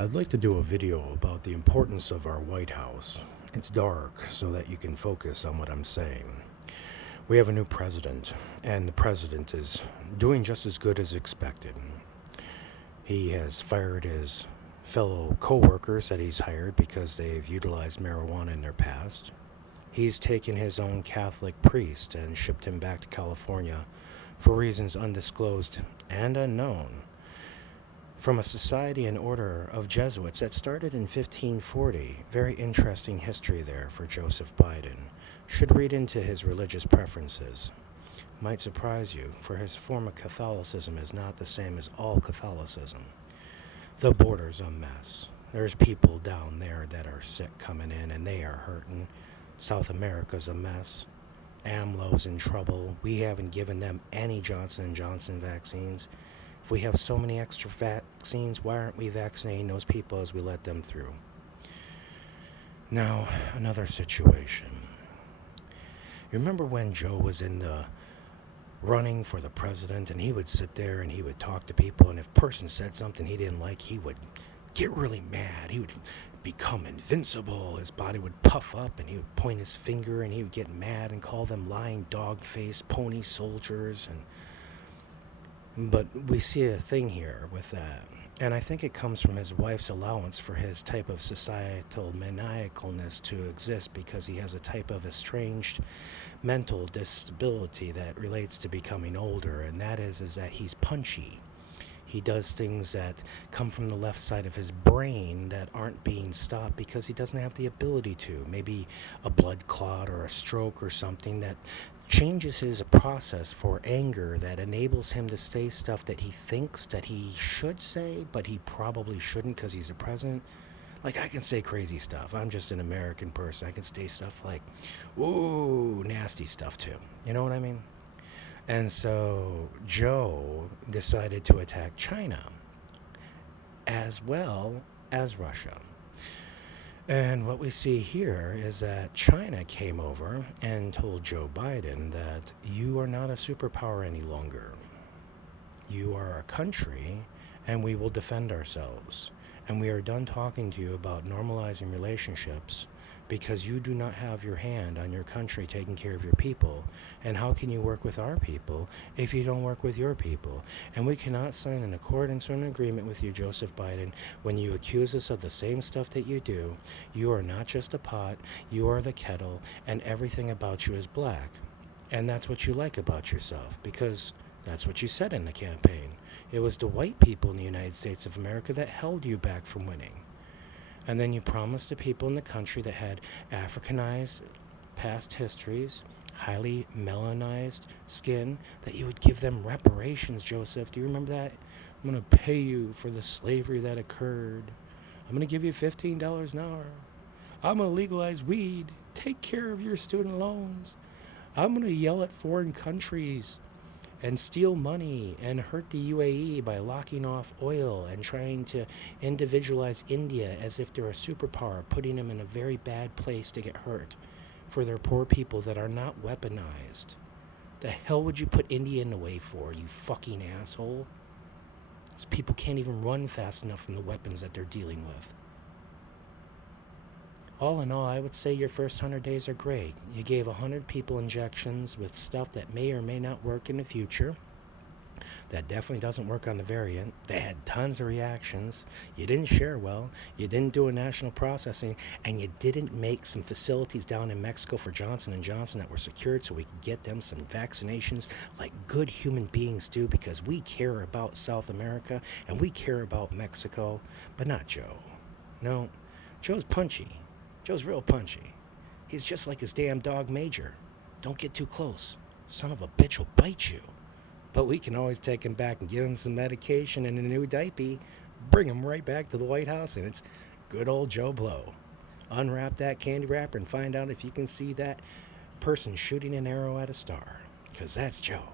I'd like to do a video about the importance of our White House. It's dark so that you can focus on what I'm saying. We have a new president, and the president is doing just as good as expected. He has fired his fellow co-workers that he's hired because they've utilized marijuana in their past. He's taken his own Catholic priest and shipped him back to California for reasons undisclosed and unknown, from a society and order of Jesuits that started in 1540. Very interesting history there for Joseph Biden. Should read into his religious preferences. Might surprise you, for his form of Catholicism is not the same as all Catholicism. The border's a mess. There's people down there that are sick coming in and they are hurting. South America's a mess. AMLO's in trouble. We haven't given them any Johnson & Johnson vaccines. If we have so many extra vaccines, why aren't we vaccinating those people as we let them through? Now, another situation. You remember when Joe was in the running for the president, and he would sit there and he would talk to people, and if a person said something he didn't like, he would get really mad. He would become invincible. His body would puff up, and he would point his finger, and he would get mad and call them lying dog-faced pony soldiers. But we see a thing here with that, and I think it comes from his wife's allowance for his type of societal maniacalness to exist, because he has a type of estranged mental disability that relates to becoming older, and that is that he's punchy. He does things that come from the left side of his brain that aren't being stopped because he doesn't have the ability to. Maybe a blood clot or a stroke or something that changes his process for anger that enables him to say stuff that he thinks that he should say, but he probably shouldn't because he's the president. Like, I can say crazy stuff. I'm just an American person. I can say stuff like, ooh, nasty stuff too. You know what I mean? And so Joe decided to attack China as well as Russia. And what we see here is that China came over and told Joe Biden that you are not a superpower any longer. You are a country, and we will defend ourselves. And we are done talking to you about normalizing relationships because you do not have your hand on your country taking care of your people. And how can you work with our people if you don't work with your people? And we cannot sign an accordance or an agreement with you, Joseph Biden, when you accuse us of the same stuff that you do. You are not just a pot, you are the kettle, and everything about you is black. And that's what you like about yourself, because that's what you said in the campaign. It was the white people in the United States of America that held you back from winning. And then you promised the people in the country that had Africanized past histories, highly melanized skin, that you would give them reparations, Joseph. Do you remember that? I'm going to pay you for the slavery that occurred. I'm going to give you $15 an hour. I'm going to legalize weed. Take care of your student loans. I'm going to yell at foreign countries and steal money and hurt the UAE by locking off oil and trying to individualize India as if they're a superpower, putting them in a very bad place to get hurt for their poor people that are not weaponized. The hell would you put India in the way for, you fucking asshole? These people can't even run fast enough from the weapons that they're dealing with. All in all, I would say your first 100 days are great. You gave 100 people injections with stuff that may or may not work in the future. That definitely doesn't work on the variant. They had tons of reactions. You didn't share well. You didn't do a national processing. And you didn't make some facilities down in Mexico for Johnson & Johnson that were secured so we could get them some vaccinations like good human beings do, because we care about South America and we care about Mexico, but not Joe. No, Joe's punchy. Joe's real punchy. He's just like his damn dog Major. Don't get too close. Son of a bitch will bite you. But we can always take him back and give him some medication and a new diaper. Bring him right back to the White House, and it's good old Joe Blow. Unwrap that candy wrapper and find out if you can see that person shooting an arrow at a star. Because that's Joe.